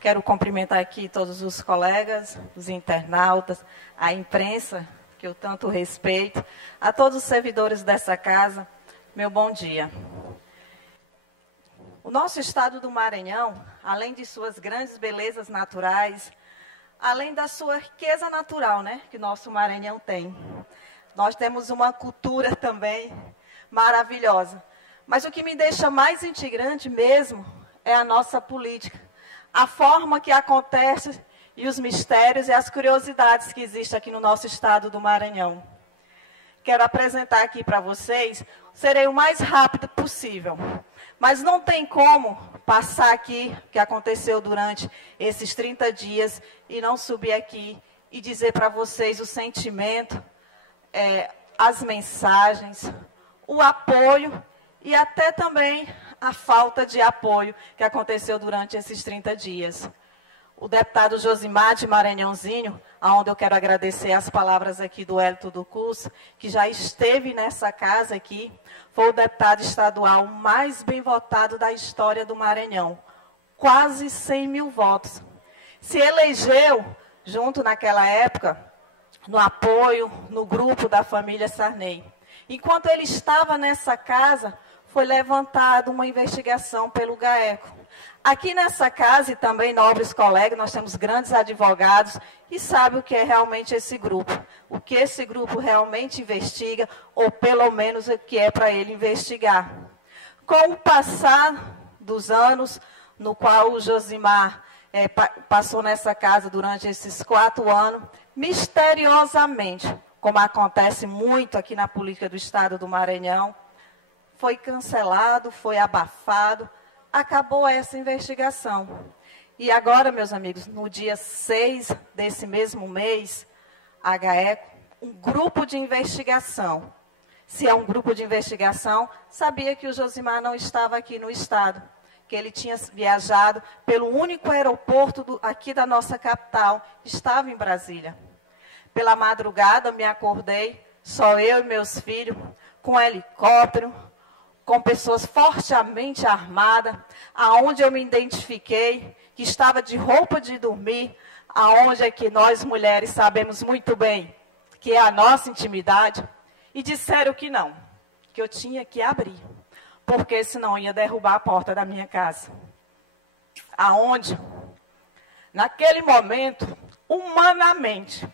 Quero cumprimentar aqui todos os colegas, os internautas, a imprensa, que eu tanto respeito, a todos os servidores dessa casa, meu bom dia. O nosso estado do Maranhão, além de suas grandes belezas naturais, além da sua riqueza natural, né, que nosso Maranhão tem, nós temos uma cultura também maravilhosa. Mas o que me deixa mais integrante mesmo é a nossa política, a forma que acontece e os mistérios e as curiosidades que existem aqui no nosso estado do Maranhão. Quero apresentar aqui para vocês, serei o mais rápido possível, mas não tem como passar aqui o que aconteceu durante esses 30 dias e não subir aqui e dizer para vocês o sentimento, as mensagens, o apoio e até também a falta de apoio que aconteceu durante esses 30 dias. O deputado Josimar de Maranhãozinho, aonde eu quero agradecer as palavras aqui do Hélito do Curso, que já esteve nessa casa aqui, foi o deputado estadual mais bem votado da história do Maranhão. Quase 100 mil votos. Se elegeu, junto naquela época, no apoio, no grupo da família Sarney. Enquanto ele estava nessa casa, foi levantada uma investigação pelo GAECO. Aqui nessa casa e também, nobres colegas, nós temos grandes advogados e sabem o que é realmente esse grupo. O que esse grupo realmente investiga, ou pelo menos o que é para ele investigar. Com o passar dos anos, no qual o Josimar passou nessa casa durante esses 4 anos, misteriosamente, como acontece muito aqui na política do estado do Maranhão, foi cancelado, foi abafado, acabou essa investigação. E agora, meus amigos, no dia 6 desse mesmo mês, a GAECO, um grupo de investigação. Se é um grupo de investigação, sabia que o Josimar não estava aqui no estado, que ele tinha viajado pelo único aeroporto aqui da nossa capital, estava em Brasília. Pela madrugada, me acordei, só eu e meus filhos, com helicóptero, com pessoas fortemente armadas, aonde eu me identifiquei, que estava de roupa de dormir, aonde é que nós mulheres sabemos muito bem que é a nossa intimidade, e disseram que não, que eu tinha que abrir, porque senão ia derrubar a porta da minha casa. Aonde, naquele momento, humanamente,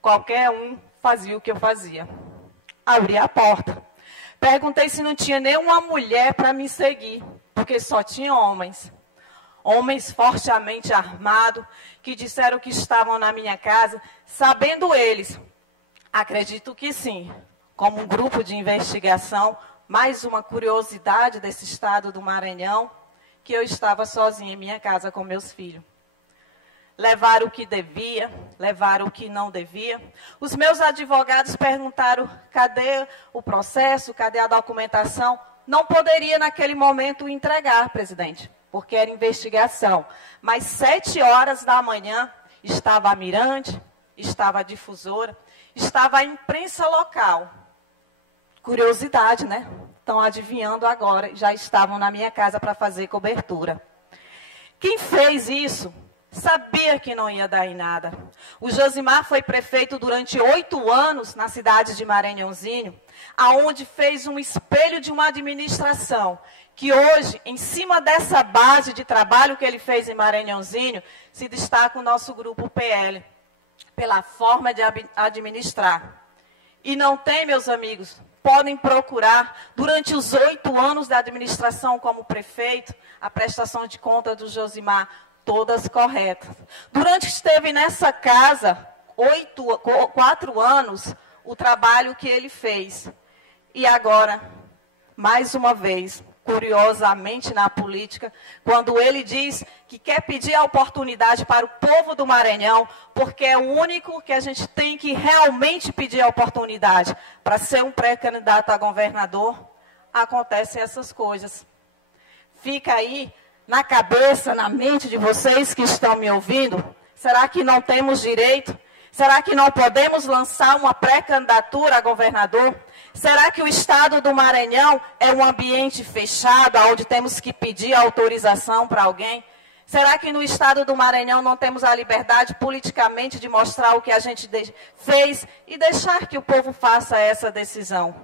qualquer um fazia o que eu fazia, abria a porta. Perguntei se não tinha nenhuma mulher para me seguir, porque só tinha homens. Homens fortemente armados, que disseram que estavam na minha casa, sabendo eles, acredito que sim, como um grupo de investigação, mais uma curiosidade desse estado do Maranhão, que eu estava sozinha em minha casa com meus filhos. Levaram o que devia, levaram o que não devia. Os meus advogados perguntaram, cadê o processo, cadê a documentação? Não poderia naquele momento entregar, presidente, porque era investigação. Mas 7 horas da manhã estava a Mirante, estava a difusora, estava a imprensa local. Curiosidade, né? Estão adivinhando agora, já estavam na minha casa para fazer cobertura. Quem fez isso sabia que não ia dar em nada. O Josimar foi prefeito durante 8 anos na cidade de Maranhãozinho, aonde fez um espelho de uma administração, que hoje, em cima dessa base de trabalho que ele fez em Maranhãozinho, se destaca o nosso grupo PL, pela forma de administrar. E não tem, meus amigos, podem procurar, durante os 8 anos da administração como prefeito, a prestação de conta do Josimar, todas corretas. Durante que esteve nessa casa, 4 anos, o trabalho que ele fez. E agora, mais uma vez, curiosamente na política, quando ele diz que quer pedir a oportunidade para o povo do Maranhão, porque é o único que a gente tem que realmente pedir a oportunidade para ser um pré-candidato a governador, acontecem essas coisas. Fica aí na cabeça, na mente de vocês que estão me ouvindo, será que não temos direito? Será que não podemos lançar uma pré-candidatura a governador? Será que o estado do Maranhão é um ambiente fechado, onde temos que pedir autorização para alguém? Será que no estado do Maranhão não temos a liberdade politicamente de mostrar o que a gente fez e deixar que o povo faça essa decisão?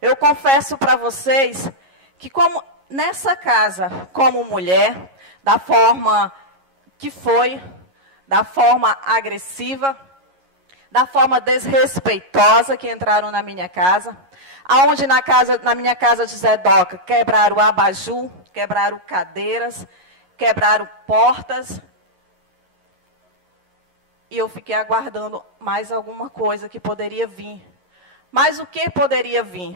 Eu confesso para vocês que como nessa casa, como mulher, da forma que foi, da forma agressiva, da forma desrespeitosa que entraram na minha casa, aonde na minha casa de Zé Doca quebraram abajur, quebraram cadeiras, quebraram portas, e eu fiquei aguardando mais alguma coisa que poderia vir. Mas o que poderia vir?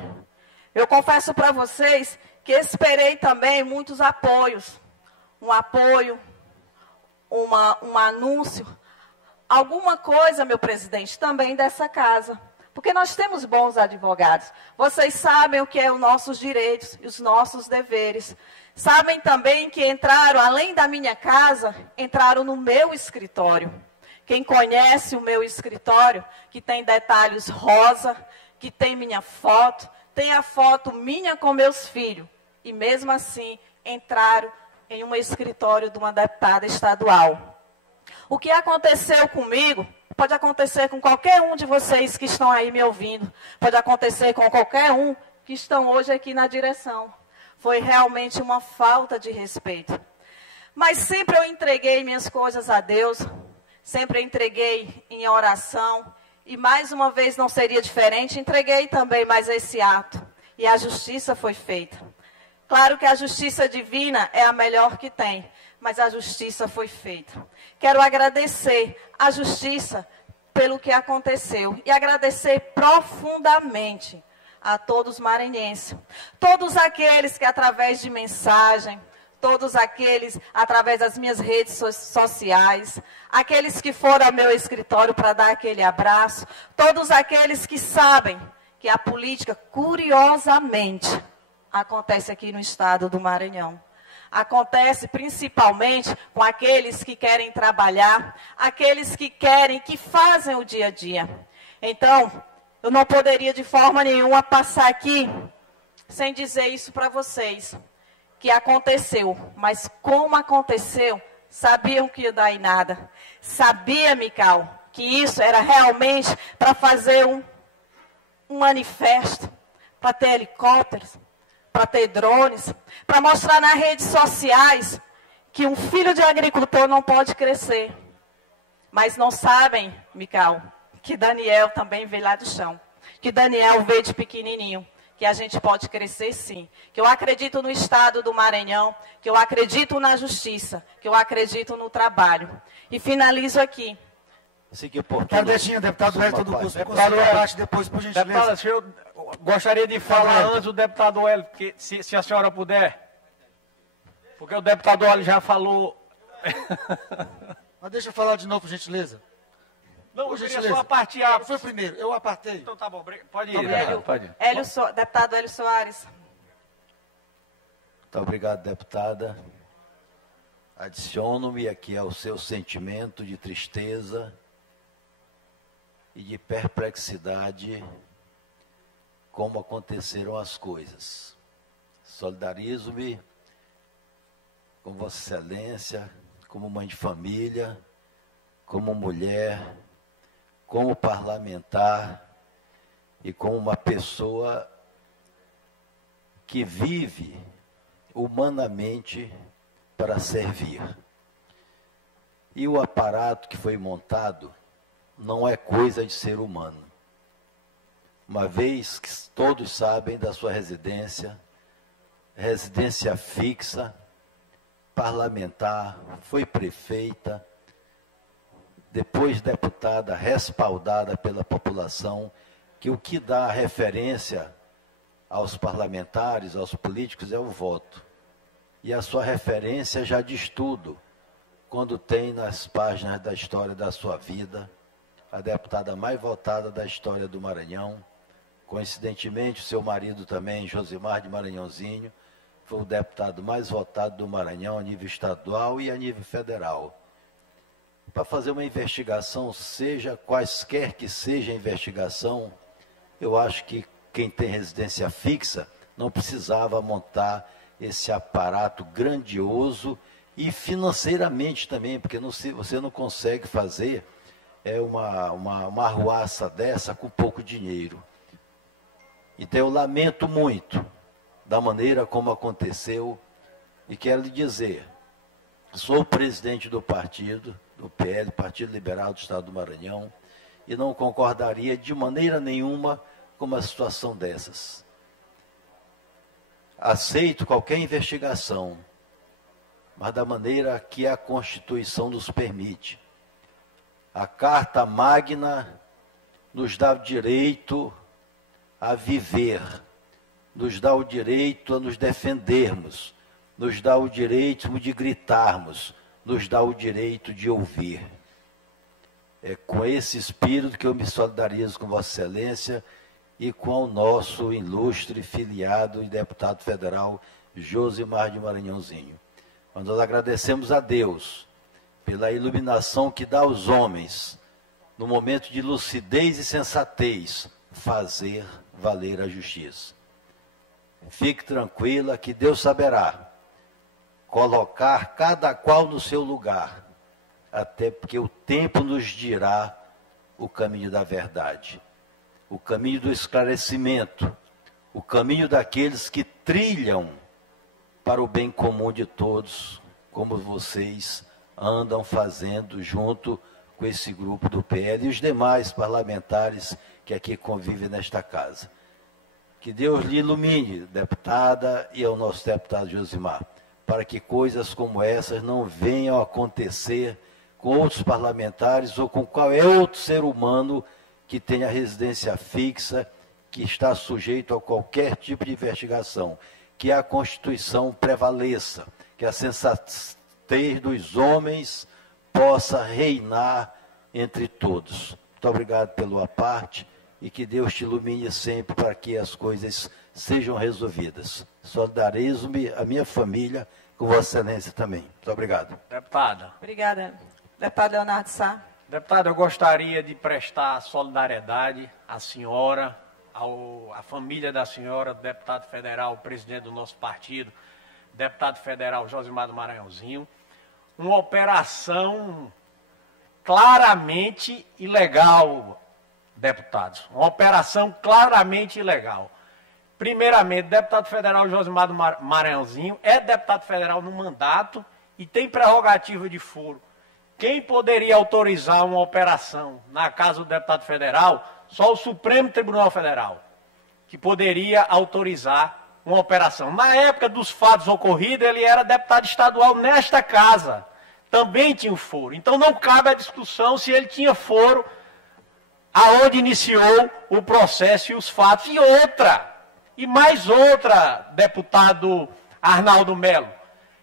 Eu confesso para vocês que esperei também muitos apoios. Um apoio, um anúncio, alguma coisa, meu presidente, também dessa casa. Porque nós temos bons advogados. Vocês sabem o que é os nossos direitos e os nossos deveres. Sabem também que entraram, além da minha casa, entraram no meu escritório. Quem conhece o meu escritório, que tem detalhes rosa, que tem minha foto, tem a foto minha com meus filhos. E mesmo assim, entraram em um escritório de uma deputada estadual. O que aconteceu comigo, pode acontecer com qualquer um de vocês que estão aí me ouvindo. Pode acontecer com qualquer um que estão hoje aqui na direção. Foi realmente uma falta de respeito. Mas sempre eu entreguei minhas coisas a Deus, sempre entreguei em oração, e mais uma vez não seria diferente, entreguei também mais esse ato, e a justiça foi feita. Claro que a justiça divina é a melhor que tem, mas a justiça foi feita. Quero agradecer à justiça pelo que aconteceu, e agradecer profundamente a todos os maranhenses, todos aqueles que através de mensagem, todos aqueles através das minhas redes sociais, aqueles que foram ao meu escritório para dar aquele abraço, todos aqueles que sabem que a política, curiosamente, acontece aqui no estado do Maranhão. Acontece principalmente com aqueles que querem trabalhar, aqueles que querem, que fazem o dia a dia. Então, eu não poderia de forma nenhuma passar aqui sem dizer isso para vocês, que aconteceu. Mas como aconteceu, sabiam que ia dar em nada. Sabia, Mical, que isso era realmente para fazer um manifesto, para ter helicópteros, para ter drones, para mostrar nas redes sociais que um filho de agricultor não pode crescer. Mas não sabem, Mical, que Daniel também veio lá do chão, que Daniel veio de pequenininho, que a gente pode crescer sim, que eu acredito no estado do Maranhão, que eu acredito na justiça, que eu acredito no trabalho. E finalizo aqui. Tadetinha, deputado Hélio, todo curso. Deputado Hélio, depois, por gentileza. Deputada, eu gostaria de falar antes do deputado Hélio, se a senhora puder. Porque o deputado Hélio já falou. Mas deixa eu falar de novo, por gentileza. Não, eu queria só apartear. Foi primeiro, eu apartei. Então tá bom, pode ir. Pode ir. Deputado Hélio Soares. Muito obrigado, deputada. Adiciono-me aqui ao seu sentimento de tristeza e de perplexidade como aconteceram as coisas. Solidarizo-me com Vossa Excelência, como mãe de família, como mulher, como parlamentar e como uma pessoa que vive humanamente para servir. E o aparato que foi montado não é coisa de ser humano. Uma vez que todos sabem da sua residência fixa, parlamentar, foi prefeita, depois deputada, respaldada pela população, que o que dá referência aos parlamentares, aos políticos, é o voto. E a sua referência já diz tudo, quando tem nas páginas da história da sua vida, a deputada mais votada da história do Maranhão. Coincidentemente, o seu marido também, Josimar de Maranhãozinho, foi o deputado mais votado do Maranhão a nível estadual e a nível federal. Para fazer uma investigação, seja quaisquer que seja a investigação, eu acho que quem tem residência fixa não precisava montar esse aparato grandioso e financeiramente também, porque você não consegue fazer uma arruaça dessa com pouco dinheiro. Então eu lamento muito da maneira como aconteceu e quero lhe dizer, sou presidente do partido, do PL, Partido Liberal do Estado do Maranhão, e não concordaria de maneira nenhuma com uma situação dessas. Aceito qualquer investigação, mas da maneira que a Constituição nos permite. A Carta Magna nos dá o direito a viver, nos dá o direito a nos defendermos, nos dá o direito de gritarmos, nos dá o direito de ouvir. É com esse espírito que eu me solidarizo com Vossa Excelência e com o nosso ilustre filiado e deputado federal, Josimar de Maranhãozinho. Nós agradecemos a Deus pela iluminação que dá aos homens, no momento de lucidez e sensatez, fazer valer a justiça. Fique tranquila que Deus saberá colocar cada qual no seu lugar, até porque o tempo nos dirá o caminho da verdade, o caminho do esclarecimento, o caminho daqueles que trilham para o bem comum de todos, como vocês andam fazendo junto com esse grupo do PL e os demais parlamentares que aqui convivem nesta casa. Que Deus lhe ilumine, deputada, e ao nosso deputado Josimar, para que coisas como essas não venham a acontecer com outros parlamentares ou com qualquer outro ser humano que tenha residência fixa, que está sujeito a qualquer tipo de investigação. Que a Constituição prevaleça, que a sensatez dos homens possa reinar entre todos. Muito obrigado pela parte e que Deus te ilumine sempre para que as coisas sejam resolvidas. Solidarizo-me a minha família com Vossa Excelência também. Muito obrigado. Deputada. Obrigada. Deputado Leonardo Sá. Deputada, eu gostaria de prestar solidariedade à senhora, à família da senhora, deputado federal, presidente do nosso partido, deputado federal Josimar do Maranhãozinho. Uma operação claramente ilegal, deputados. Uma operação claramente ilegal. Primeiramente, deputado federal Josimar do Maranhãozinho é deputado federal no mandato e tem prerrogativa de foro. Quem poderia autorizar uma operação na casa do deputado federal? Só o Supremo Tribunal Federal, que poderia autorizar uma operação. Na época dos fatos ocorridos, ele era deputado estadual nesta casa. Também tinha o foro. Então não cabe a discussão se ele tinha foro aonde iniciou o processo e os fatos. E mais outra, deputado Arnaldo Melo.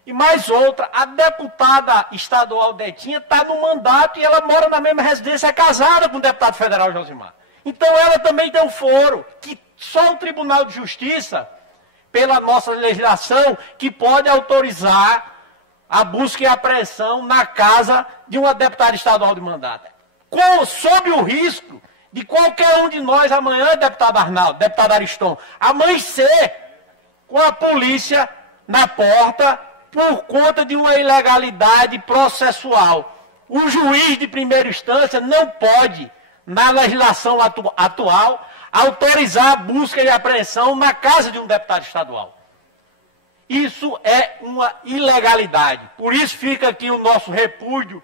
E mais outra, a deputada estadual Detinha está no mandato e ela mora na mesma residência, é casada com o deputado federal Josimar. Então ela também tem um foro, que só o Tribunal de Justiça, pela nossa legislação, que pode autorizar a busca e a apreensão na casa de uma deputada estadual de mandato. Sob o risco de qualquer um de nós amanhã, deputado Arnaldo, deputado Ariston, amanhecer com a polícia na porta por conta de uma ilegalidade processual. O juiz de primeira instância não pode, na legislação atual, autorizar a busca e apreensão na casa de um deputado estadual. Isso é uma ilegalidade. Por isso fica aqui o nosso repúdio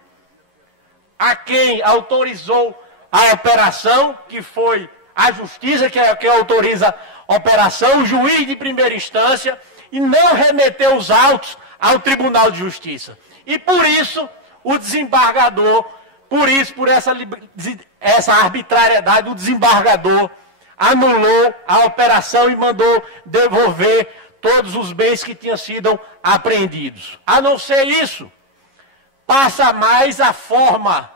a quem autorizou a operação, que foi a Justiça que autoriza a operação, o juiz de primeira instância, e não remeteu os autos ao Tribunal de Justiça. E por isso, o desembargador, por essa arbitrariedade, o desembargador anulou a operação e mandou devolver todos os bens que tinham sido apreendidos. A não ser isso, passa mais a forma,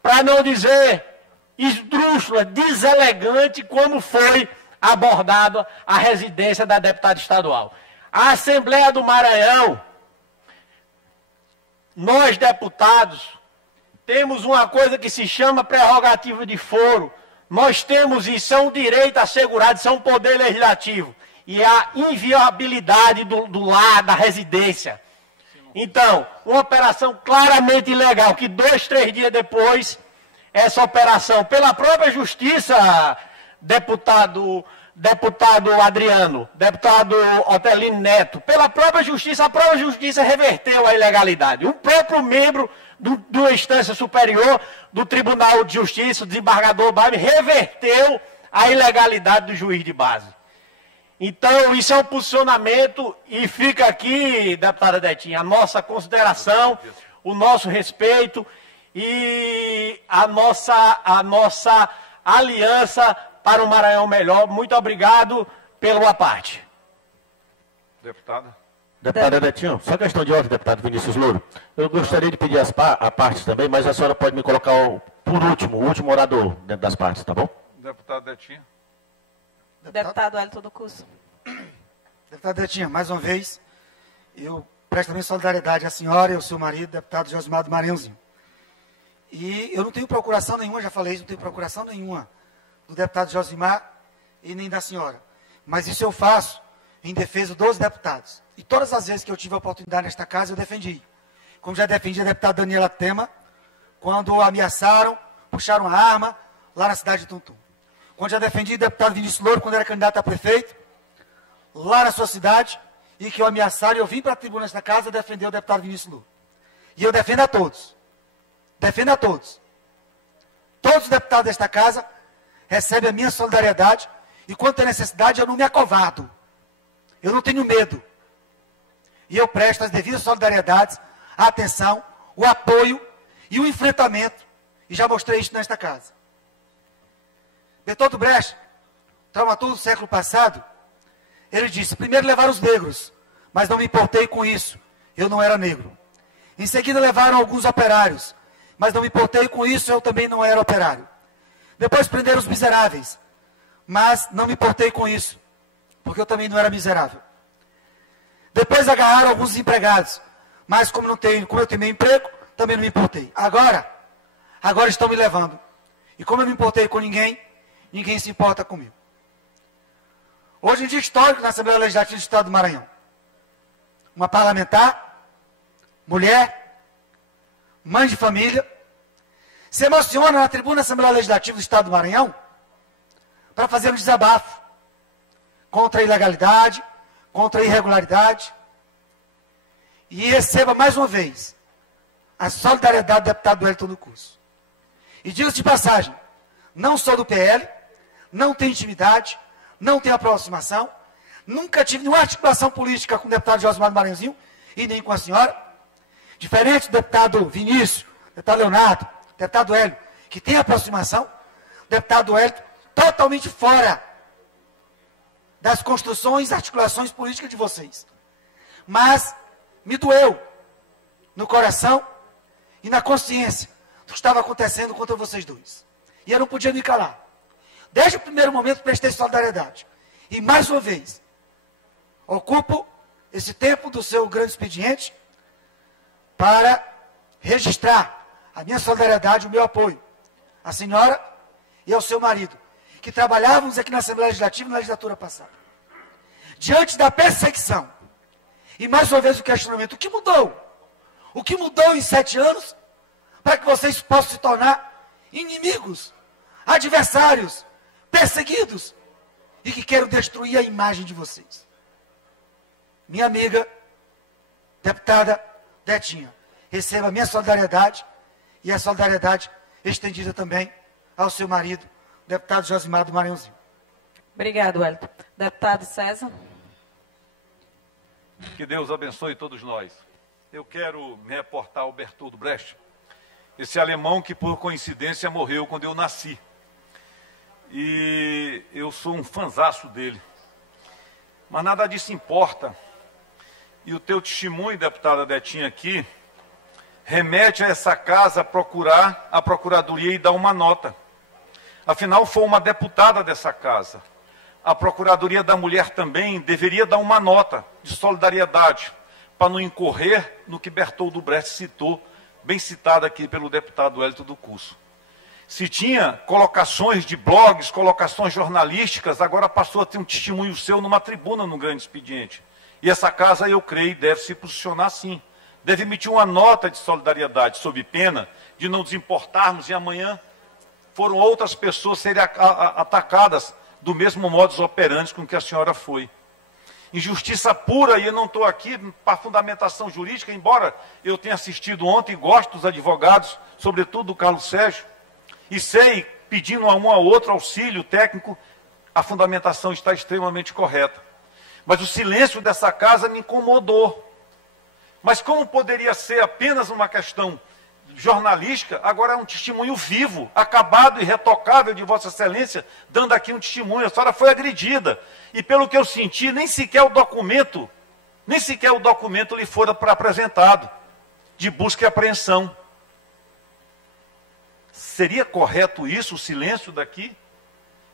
para não dizer esdrúxula, deselegante, como foi abordada a residência da deputada estadual. A Assembleia do Maranhão, nós deputados, temos uma coisa que se chama prerrogativa de foro. Nós temos isso, é um direito assegurado, isso é um poder legislativo. E a inviolabilidade do lar, da residência. Então, uma operação claramente ilegal, que 2, 3 dias depois, essa operação, pela própria justiça, deputado Adriano, deputado Otelino Neto, pela própria justiça, a própria justiça reverteu a ilegalidade. Um próprio membro de uma instância superior do Tribunal de Justiça, o desembargador Baime, reverteu a ilegalidade do juiz de base. Então, isso é um posicionamento e fica aqui, deputada Detinha, a nossa consideração, o nosso respeito e a nossa aliança para um Maranhão melhor. Muito obrigado pela parte. Deputada. Deputada Detinha, só questão de ordem, deputado Vinícius Louro. Eu gostaria de pedir a partes também, mas a senhora pode me colocar por último, o último orador dentro das partes, tá bom? Deputada Detinha. Deputado Hélio do Curso. Deputada Detinha, mais uma vez, eu presto também solidariedade à senhora e ao seu marido, deputado Josimar do Maranhãozinho. E eu não tenho procuração nenhuma, já falei isso, não tenho procuração nenhuma do deputado Josimar e nem da senhora. Mas isso eu faço em defesa dos deputados. E todas as vezes que eu tive a oportunidade nesta casa, eu defendi. Como já defendi a deputada Daniela Tema, quando ameaçaram, puxaram a arma lá na cidade de Tuntum. Quando já defendi o deputado Vinícius Louro, quando era candidato a prefeito, lá na sua cidade, e que o ameaçaram, e eu vim para a tribuna desta casa defender o deputado Vinícius Louro. E eu defendo a todos. Defendo a todos. Todos os deputados desta casa recebem a minha solidariedade, e quando tem necessidade, eu não me acovardo. Eu não tenho medo. E eu presto as devidas solidariedades, a atenção, o apoio e o enfrentamento. E já mostrei isso nesta casa. Bertold Brecht, dramaturgo do século passado, ele disse, primeiro levaram os negros, mas não me importei com isso, eu não era negro. Em seguida levaram alguns operários, mas não me importei com isso, eu também não era operário. Depois prenderam os miseráveis, mas não me importei com isso, porque eu também não era miserável. Depois agarraram alguns empregados, mas como eu tenho meu emprego, também não me importei. Agora estão me levando. E como eu não me importei com ninguém, ninguém se importa comigo. Hoje é um dia histórico na Assembleia Legislativa do Estado do Maranhão. Uma parlamentar, mulher, mãe de família, se emociona na tribuna da Assembleia Legislativa do Estado do Maranhão para fazer um desabafo contra a ilegalidade, contra a irregularidade. E receba mais uma vez a solidariedade do deputado Wellington do Curso. E diga-se de passagem, não sou do PL, não tenho intimidade, não tenho aproximação, nunca tive nenhuma articulação política com o deputado Josimar do Maranhãozinho e nem com a senhora. Diferente do deputado Vinícius, deputado Leonardo, deputado Hélio, que tem aproximação, o deputado Hélio totalmente fora das construções, articulações políticas de vocês. Mas me doeu no coração e na consciência do que estava acontecendo contra vocês dois. E eu não podia me calar. Desde o primeiro momento prestei solidariedade. E mais uma vez, ocupo esse tempo do seu grande expediente para registrar a minha solidariedade, o meu apoio à senhora e ao seu marido, que trabalhávamos aqui na Assembleia Legislativa na legislatura passada. Diante da perseguição, e mais uma vez o questionamento, o que mudou? O que mudou em 7 anos para que vocês possam se tornar inimigos, adversários, perseguidos e que queiram destruir a imagem de vocês? Minha amiga, deputada Detinha, receba a minha solidariedade e a solidariedade estendida também ao seu marido, deputado Josimar do Maranhãozinho. Obrigado, Wellington. Deputado César. Que Deus abençoe todos nós. Eu quero me reportar ao Bertold Brecht, esse alemão que por coincidência morreu quando eu nasci. E eu sou um fanzaço dele. Mas nada disso importa. E o teu testemunho, deputada Detinha, aqui, remete a essa casa a procurar a Procuradoria e dar uma nota. Afinal, foi uma deputada dessa casa. A Procuradoria da Mulher também deveria dar uma nota de solidariedade para não incorrer no que Bertold Brecht citou, bem citado aqui pelo deputado Wellington do Curso. Se tinha colocações de blogs, colocações jornalísticas, agora passou a ter um testemunho seu numa tribuna no grande expediente. E essa casa, eu creio, deve se posicionar sim, deve emitir uma nota de solidariedade, sob pena de não nos importarmos e amanhã foram outras pessoas serem atacadas do mesmo modus operandi com que a senhora foi. Injustiça pura, e eu não estou aqui para fundamentação jurídica, embora eu tenha assistido ontem e gosto dos advogados, sobretudo do Carlos Sérgio, e sei, pedindo a um a outro auxílio técnico, a fundamentação está extremamente correta. Mas o silêncio dessa casa me incomodou. Mas como poderia ser apenas uma questão jornalística, agora é um testemunho vivo, acabado e retocável de Vossa Excelência, dando aqui um testemunho. A senhora foi agredida. E pelo que eu senti, nem sequer o documento lhe fora apresentado, de busca e apreensão. Seria correto isso, o silêncio daqui?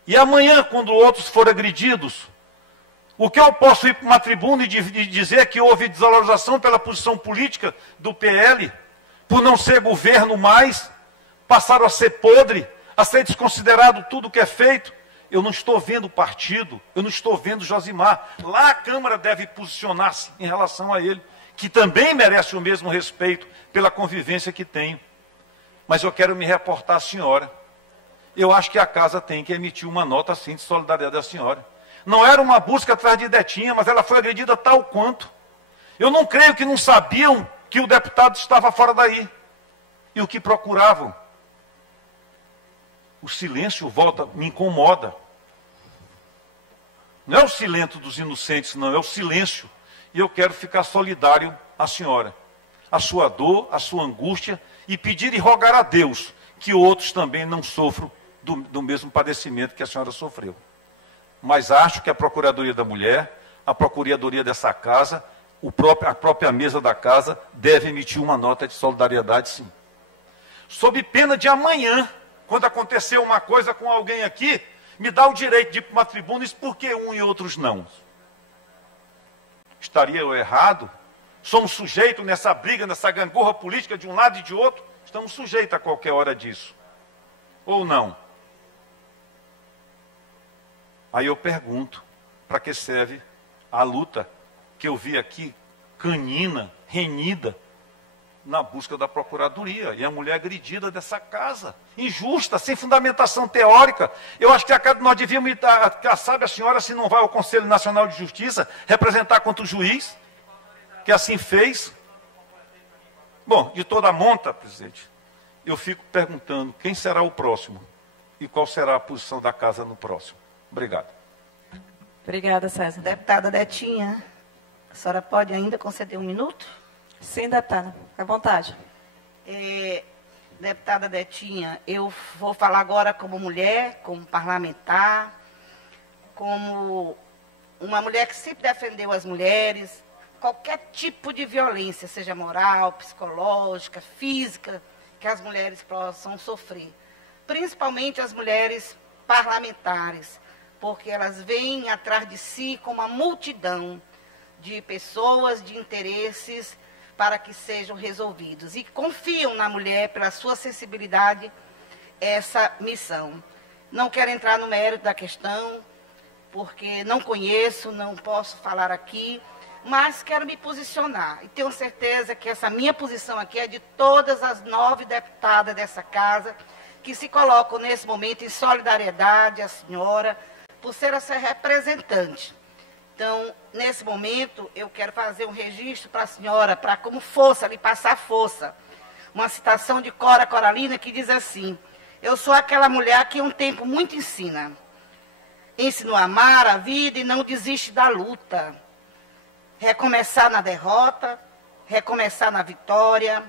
E amanhã, quando outros forem agredidos, o que eu posso ir para uma tribuna e dizer que houve desvalorização pela posição política do PL, por não ser governo mais, passaram a ser podre, a ser desconsiderado tudo o que é feito? Eu não estou vendo o partido, eu não estou vendo Josimar. Lá a Câmara deve posicionar-se em relação a ele, que também merece o mesmo respeito pela convivência que tenho. Mas eu quero me reportar à senhora. Eu acho que a casa tem que emitir uma nota assim de solidariedade à senhora. Não era uma busca atrás de Detinha, mas ela foi agredida tal quanto. Eu não creio que não sabiam que o deputado estava fora daí. E o que procuravam? O silêncio me incomoda. Não é o silêncio dos inocentes, não, é o silêncio. E eu quero ficar solidário à senhora. A sua dor, a sua angústia, e pedir e rogar a Deus que outros também não sofram do mesmo padecimento que a senhora sofreu. Mas acho que a Procuradoria da Mulher, a Procuradoria dessa casa, a própria mesa da casa deve emitir uma nota de solidariedade, sim. Sob pena de amanhã, quando acontecer uma coisa com alguém aqui, me dá o direito de ir para uma tribuna, isso por que um e outros não? Estaria eu errado? Somos sujeitos nessa briga, nessa gangorra política de um lado e de outro? Estamos sujeitos a qualquer hora disso. Ou não? Aí eu pergunto, para que serve a luta que eu vi aqui, canina, renhida, na busca da Procuradoria, e a mulher agredida dessa casa, injusta, sem fundamentação teórica. Eu acho que nós devíamos, sabe a senhora, se não vai ao Conselho Nacional de Justiça, representar contra o juiz, que assim fez. Bom, de toda a monta, presidente, eu fico perguntando, quem será o próximo? E qual será a posição da casa no próximo? Obrigado. Obrigada, César. Deputada Detinha, a senhora pode ainda conceder um minuto? Sim, deputada. À vontade. Deputada Detinha, eu vou falar agora como mulher, como parlamentar, como uma mulher que sempre defendeu as mulheres, qualquer tipo de violência, seja moral, psicológica, física, que as mulheres possam sofrer. Principalmente as mulheres parlamentares, porque elas vêm atrás de si com uma multidão de pessoas, de interesses, para que sejam resolvidos. E confiam na mulher, pela sua sensibilidade, essa missão. Não quero entrar no mérito da questão, porque não conheço, não posso falar aqui, mas quero me posicionar. E tenho certeza que essa minha posição aqui é de todas as 9 deputadas dessa casa, que se colocam nesse momento em solidariedade à senhora, por ser essa representante. Então, nesse momento, eu quero fazer um registro para a senhora, para como força, lhe passar força. Uma citação de Cora Coralina que diz assim: eu sou aquela mulher que um tempo muito ensina. Ensinou a amar a vida e não desiste da luta. Recomeçar na derrota, recomeçar na vitória,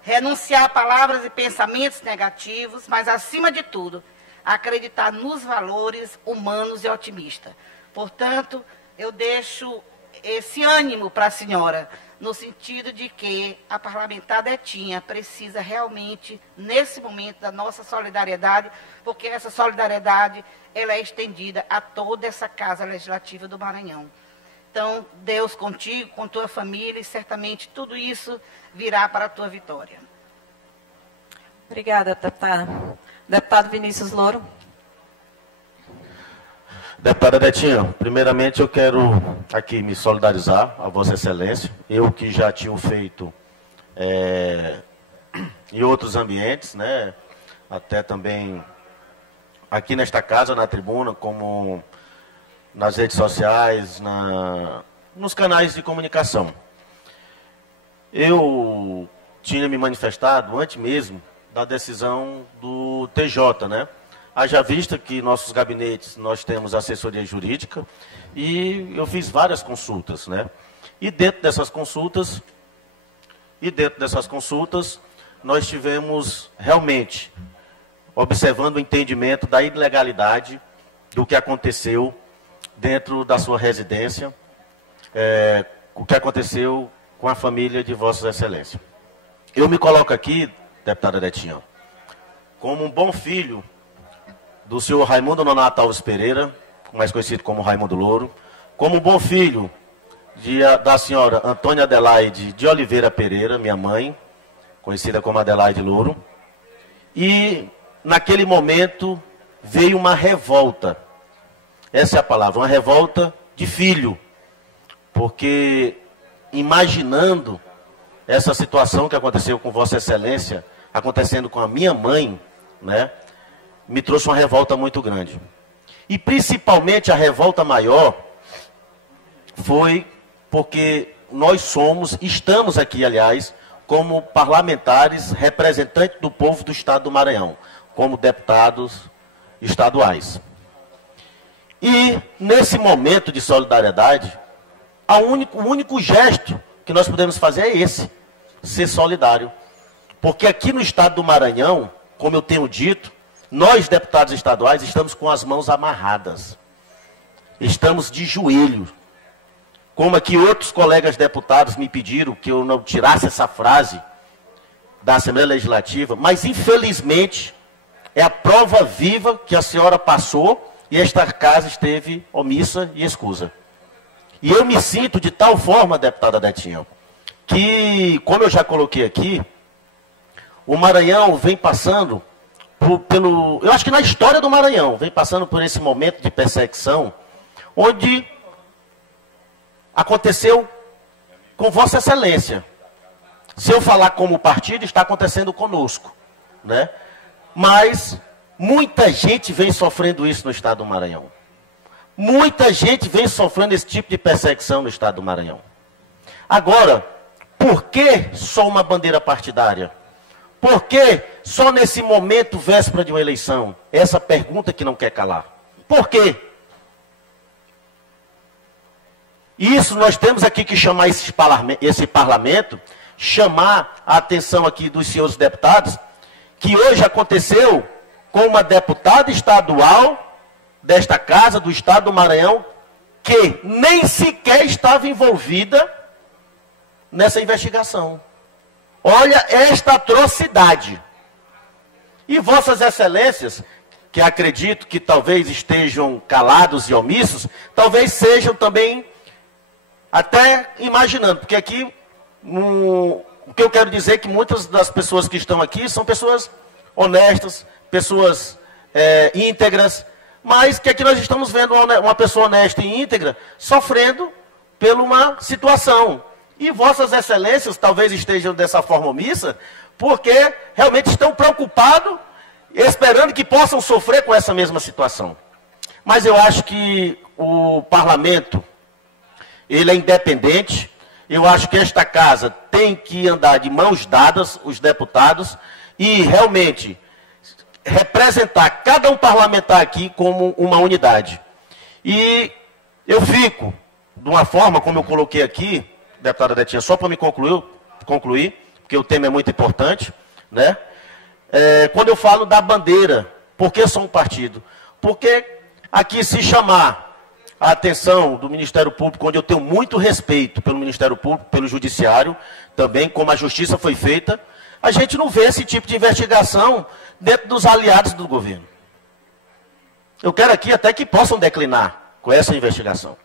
renunciar a palavras e pensamentos negativos, mas, acima de tudo, acreditar nos valores humanos e otimistas. Portanto, eu deixo esse ânimo para a senhora, no sentido de que a parlamentar Detinha precisa realmente, nesse momento, da nossa solidariedade, porque essa solidariedade ela é estendida a toda essa Casa Legislativa do Maranhão. Então, Deus contigo, com tua família, e certamente tudo isso virá para a tua vitória. Obrigada, deputada. Deputado Vinícius Louro. Deputada Netinha, primeiramente eu quero aqui me solidarizar a Vossa Excelência, eu que já tinha feito em outros ambientes, né, até também aqui nesta casa, na tribuna, como nas redes sociais, nos canais de comunicação. Eu tinha me manifestado antes mesmo da decisão do TJ, né? Haja vista que nossos gabinetes, nós temos assessoria jurídica e eu fiz várias consultas, né? E dentro dessas consultas, nós tivemos realmente observando o entendimento da ilegalidade do que aconteceu dentro da sua residência, o que aconteceu com a família de Vossa Excelência. Eu me coloco aqui, deputada Netinha, como um bom filho do senhor Raimundo Nonato Alves Pereira, mais conhecido como Raimundo Louro, como um bom filho da senhora Antônia Adelaide de Oliveira Pereira, minha mãe, conhecida como Adelaide Louro, e naquele momento veio uma revolta, essa é a palavra, uma revolta de filho, porque imaginando essa situação que aconteceu com Vossa Excelência, acontecendo com a minha mãe, né, me trouxe uma revolta muito grande. E principalmente a revolta maior foi porque nós estamos aqui, aliás, como parlamentares representantes do povo do Estado do Maranhão, como deputados estaduais. E nesse momento de solidariedade, o único gesto que nós podemos fazer é esse, ser solidário. Porque aqui no Estado do Maranhão, como eu tenho dito, nós, deputados estaduais, estamos com as mãos amarradas. Estamos de joelho. Como aqui outros colegas deputados me pediram que eu não tirasse essa frase da Assembleia Legislativa, mas infelizmente é a prova viva que a senhora passou e esta casa esteve omissa e escusa. E eu me sinto de tal forma, deputada Netinha, que, como eu já coloquei aqui, o Maranhão vem passando eu acho que na história do Maranhão, vem passando por esse momento de perseguição, onde aconteceu com Vossa Excelência. Se eu falar como partido, está acontecendo conosco, né? Mas muita gente vem sofrendo isso no Estado do Maranhão. Muita gente vem sofrendo esse tipo de perseguição no Estado do Maranhão. Agora, por que só uma bandeira partidária? Por que só nesse momento, véspera de uma eleição? Essa pergunta que não quer calar. Por quê? Isso nós temos aqui que chamar esse parlamento, chamar a atenção aqui dos senhores deputados, que hoje aconteceu com uma deputada estadual desta casa, do Estado do Maranhão, que nem sequer estava envolvida nessa investigação. Olha esta atrocidade. E Vossas Excelências, que acredito que talvez estejam calados e omissos, talvez sejam também até imaginando, porque aqui, o que eu quero dizer é que muitas das pessoas que estão aqui são pessoas honestas, pessoas íntegras, mas que aqui nós estamos vendo uma pessoa honesta e íntegra sofrendo por uma situação. E Vossas Excelências talvez estejam dessa forma omissa, porque realmente estão preocupados, esperando que possam sofrer com essa mesma situação. Mas eu acho que o parlamento, ele é independente. Eu acho que esta casa tem que andar de mãos dadas, os deputados, e realmente representar cada um parlamentar aqui como uma unidade. E eu fico, de uma forma como eu coloquei aqui, deputada Netinha, só para me concluir, porque o tema é muito importante, né? Quando eu falo da bandeira, por que só um partido? Porque aqui se chamar a atenção do Ministério Público, onde eu tenho muito respeito pelo Ministério Público, pelo Judiciário, também como a justiça foi feita, a gente não vê esse tipo de investigação dentro dos aliados do governo. Eu quero aqui até que possam declinar com essa investigação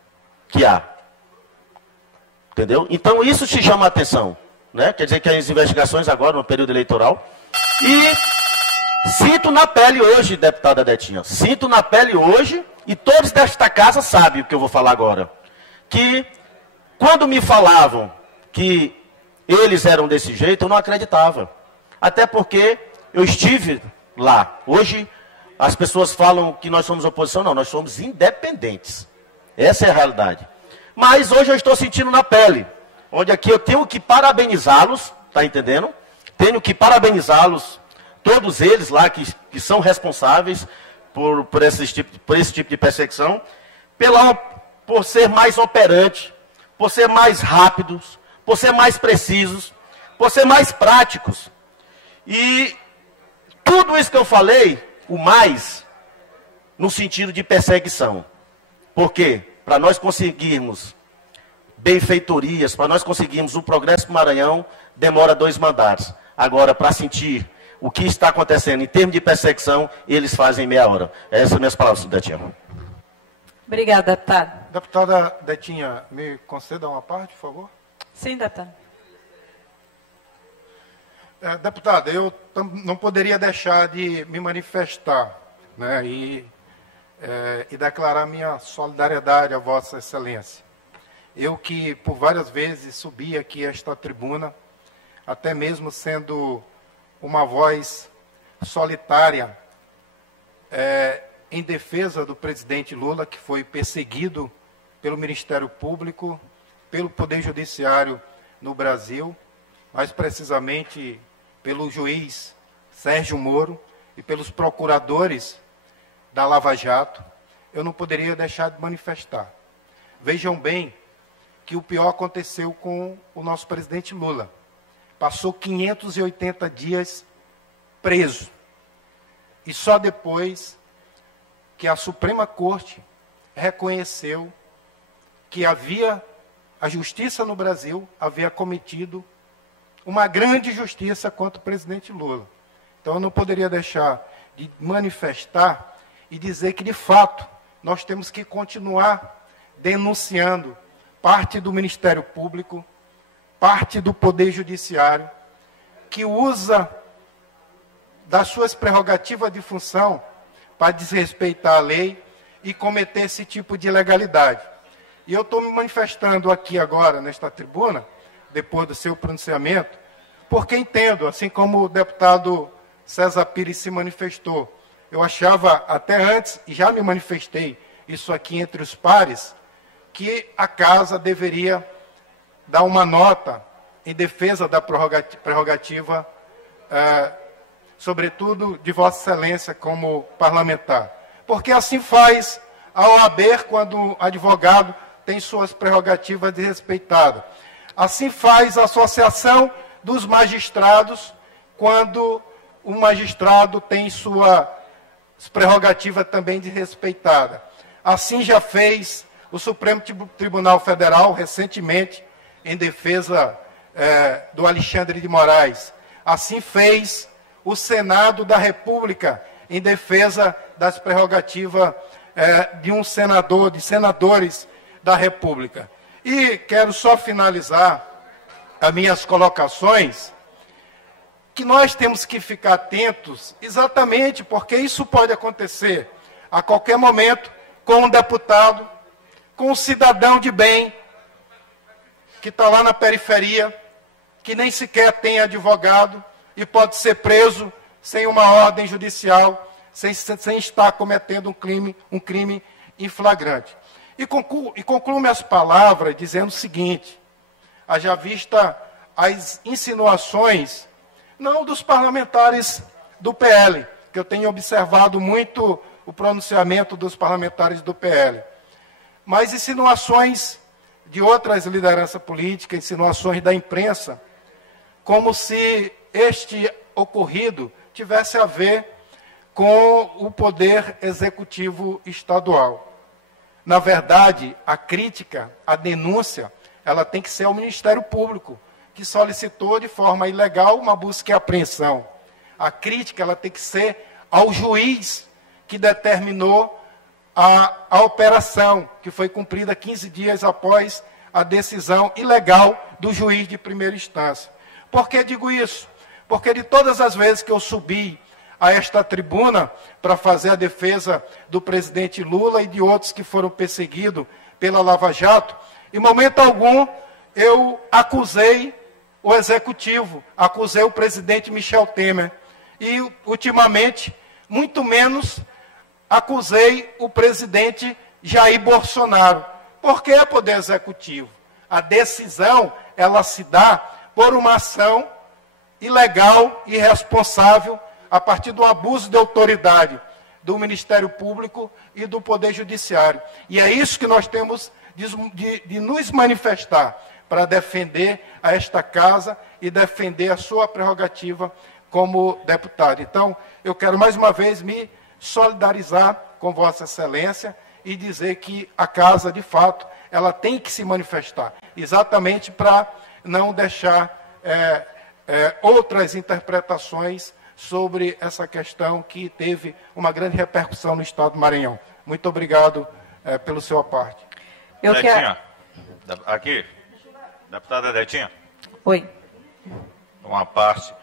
que há. Entendeu? Então isso se chama a atenção, né? Quer dizer que as investigações agora no período eleitoral. E Sinto na pele hoje, deputada Detinha, sinto na pele hoje, e todos desta casa sabem o que eu vou falar agora, que quando me falavam que eles eram desse jeito, eu não acreditava. Até porque eu estive lá. Hoje as pessoas falam que nós somos oposição, não, nós somos independentes. Essa é a realidade. Mas hoje eu estou sentindo na pele, onde aqui eu tenho que parabenizá-los, tá entendendo? Tenho que parabenizá-los, todos eles lá que são responsáveis por esse tipo de perseguição, por ser mais operante, por ser mais rápidos, por ser mais precisos, por ser mais práticos. E tudo isso que eu falei, o mais, no sentido de perseguição. Por quê? Para nós conseguirmos benfeitorias, para nós conseguirmos o progresso do Maranhão, demora 2 mandatos. Agora, para sentir o que está acontecendo em termos de perseguição, eles fazem meia hora. Essas são minhas palavras, Detinha. Obrigada, deputado. Deputada Detinha, me conceda uma parte, por favor? Sim, deputado. Deputada, eu não poderia deixar de me manifestar, né, e declarar minha solidariedade a Vossa Excelência. Eu que por várias vezes subi aqui a esta tribuna, até mesmo sendo uma voz solitária em defesa do presidente Lula, que foi perseguido pelo Ministério Público, pelo Poder Judiciário no Brasil, mais precisamente pelo juiz Sérgio Moro e pelos procuradores da Lava Jato. Eu não poderia deixar de manifestar. Vejam bem que o pior aconteceu com o nosso presidente Lula. Passou 580 dias preso. E só depois que a Suprema Corte reconheceu que a justiça no Brasil havia cometido uma grande injustiça contra o presidente Lula. Então eu não poderia deixar de manifestar e dizer que, de fato, nós temos que continuar denunciando parte do Ministério Público, parte do Poder Judiciário, que usa das suas prerrogativas de função para desrespeitar a lei e cometer esse tipo de ilegalidade. E eu estou me manifestando aqui agora, nesta tribuna, depois do seu pronunciamento, porque entendo, assim como o deputado César Pires se manifestou, eu achava até antes, e já me manifestei isso aqui entre os pares, que a Casa deveria dar uma nota em defesa da prerrogativa, sobretudo de Vossa Excelência como parlamentar. Porque assim faz a OAB quando o advogado tem suas prerrogativas desrespeitadas. Assim faz a Associação dos Magistrados quando o magistrado tem suas prerrogativas também desrespeitadas. Assim já fez o Supremo Tribunal Federal, recentemente, em defesa do Alexandre de Moraes. Assim fez o Senado da República, em defesa das prerrogativas de um senador, de senadores da República. E quero só finalizar as minhas colocações, que nós temos que ficar atentos, exatamente porque isso pode acontecer a qualquer momento com um deputado, com um cidadão de bem, que está lá na periferia, que nem sequer tem advogado e pode ser preso sem uma ordem judicial, sem estar cometendo um crime em flagrante. E concluo minhas palavras dizendo o seguinte: haja vista as insinuações, não dos parlamentares do PL, que eu tenho observado muito o pronunciamento dos parlamentares do PL, mas insinuações de outras lideranças políticas, insinuações da imprensa, como se este ocorrido tivesse a ver com o poder executivo estadual. Na verdade, a crítica, a denúncia, ela tem que ser ao Ministério Público, que solicitou de forma ilegal uma busca e apreensão. A crítica, ela tem que ser ao juiz que determinou a operação, que foi cumprida 15 dias após a decisão ilegal do juiz de primeira instância. Por que digo isso? Porque de todas as vezes que eu subi a esta tribuna para fazer a defesa do presidente Lula e de outros que foram perseguidos pela Lava Jato. Em momento algum, eu acusei o Executivo, acusei o presidente Michel Temer. E, ultimamente, muito menos, acusei o presidente Jair Bolsonaro. Por que, Poder Executivo? A decisão, ela se dá por uma ação ilegal e irresponsável a partir do abuso de autoridade do Ministério Público e do Poder Judiciário. E é isso que nós temos de nos manifestar para defender a esta casa e defender a sua prerrogativa como deputado. Então, eu quero mais uma vez me solidarizar com Vossa Excelência e dizer que a casa, de fato, ela tem que se manifestar, exatamente para não deixar outras interpretações sobre essa questão que teve uma grande repercussão no Estado do Maranhão. Muito obrigado pelo seu parte. Detinha, aqui, deputada Detinha. Oi. Uma parte.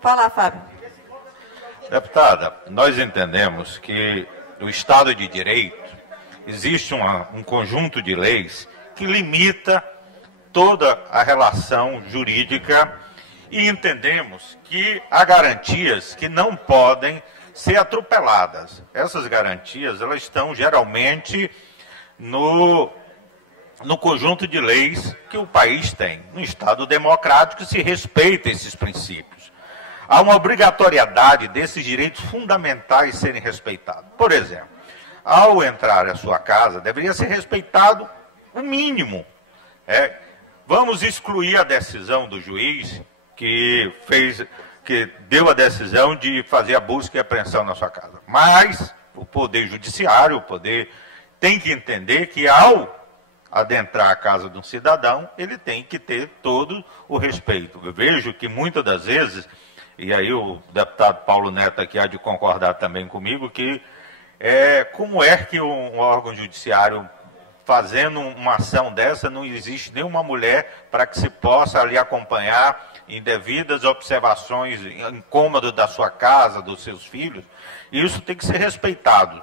Fala, Fábio. Deputada, nós entendemos que no Estado de Direito existe um conjunto de leis que limita toda a relação jurídica e entendemos que há garantias que não podem ser atropeladas. Essas garantias, elas estão geralmente no conjunto de leis que o país tem. No Estado democrático se respeita esses princípios. Há uma obrigatoriedade desses direitos fundamentais serem respeitados. Por exemplo, ao entrar à sua casa, deveria ser respeitado o mínimo. Vamos excluir a decisão do juiz que deu a decisão de fazer a busca e apreensão na sua casa. Mas o Poder Judiciário, o Poder, tem que entender que ao adentrar a casa de um cidadão, ele tem que ter todo o respeito. Eu vejo que muitas das vezes, e aí o deputado Paulo Neto aqui há de concordar também comigo, que como é que um órgão judiciário fazendo uma ação dessa, não existe nenhuma mulher para que se possa ali acompanhar em devidas observações, incômodo da sua casa, dos seus filhos. E isso tem que ser respeitado.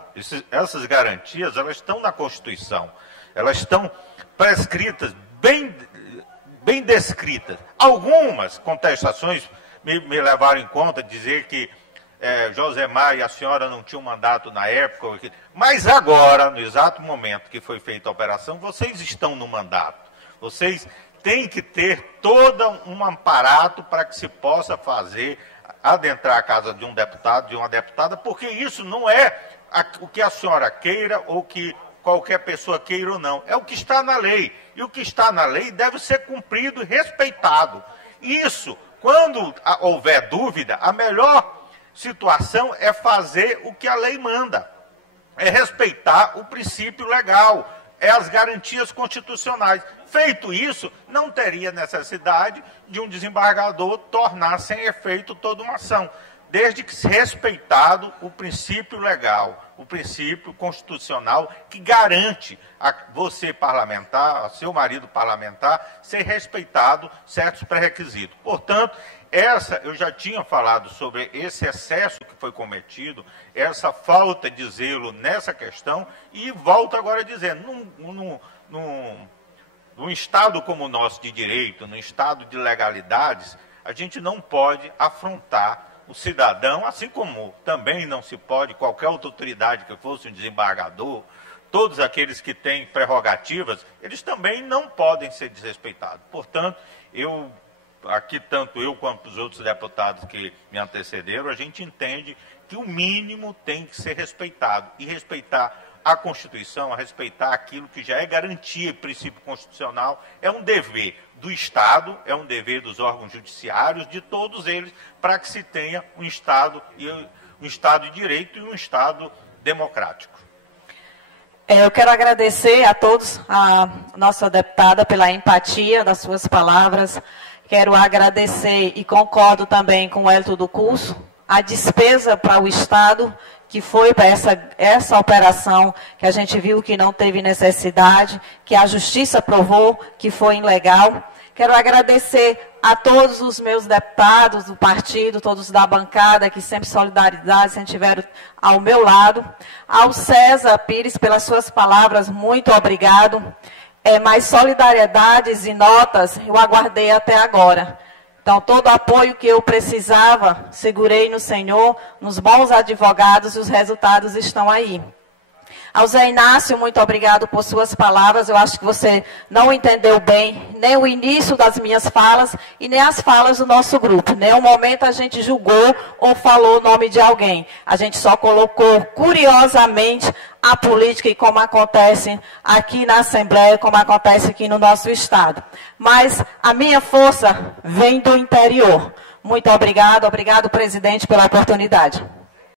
Essas garantias, elas estão na Constituição. Elas estão prescritas, bem descritas. Algumas contestações me levaram em conta dizer que Josemar e a senhora não tinham mandato na época, mas agora, no exato momento que foi feita a operação, vocês estão no mandato. Vocês têm que ter todo um aparato para que se possa adentrar a casa de um deputado, de uma deputada, porque isso não é o que a senhora queira ou que qualquer pessoa queira ou não. É o que está na lei. E o que está na lei deve ser cumprido e respeitado. Isso, quando houver dúvida, a melhor situação é fazer o que a lei manda, é respeitar o princípio legal, as garantias constitucionais. Feito isso, não teria necessidade de um desembargador tornar sem efeito toda uma ação, desde que se respeitado o princípio legal, o princípio constitucional que garante a você parlamentar, a seu marido parlamentar, ser respeitado certos pré-requisitos. Portanto, eu já tinha falado sobre esse excesso que foi cometido, essa falta de zelo nessa questão, e volto agora a dizer, num Estado como o nosso de direito, num Estado de legalidades, a gente não pode afrontar o cidadão, assim como também não se pode, qualquer outra autoridade que fosse um desembargador, todos aqueles que têm prerrogativas, eles também não podem ser desrespeitados. Portanto, aqui tanto eu quanto os outros deputados que me antecederam, a gente entende que o mínimo tem que ser respeitado, e respeitar a Constituição, a respeitar aquilo que já é garantia e princípio constitucional, é um dever do Estado, é um dever dos órgãos judiciários, de todos eles, para que se tenha um Estado de direito e um Estado democrático. Eu quero agradecer a todos, a nossa deputada, pela empatia das suas palavras. Quero agradecer e concordo também com o Hélito do Curso, a despesa para o Estado, que foi para essa operação, que a gente viu que não teve necessidade, que a Justiça provou que foi ilegal. Quero agradecer a todos os meus deputados do partido, todos da bancada, que sempre solidariedade, sempre estiveram ao meu lado. Ao César Pires, pelas suas palavras, muito obrigado. Mais solidariedades e notas eu aguardei até agora. Então, todo o apoio que eu precisava, segurei no Senhor, nos bons advogados, e os resultados estão aí. Ao Zé Inácio, muito obrigado por suas palavras. Eu acho que você não entendeu bem nem o início das minhas falas e nem as falas do nosso grupo. Em nenhum momento a gente julgou ou falou o nome de alguém. A gente só colocou, curiosamente, a política e como acontece aqui na Assembleia, como acontece aqui no nosso Estado. Mas a minha força vem do interior. Muito obrigado, presidente, pela oportunidade.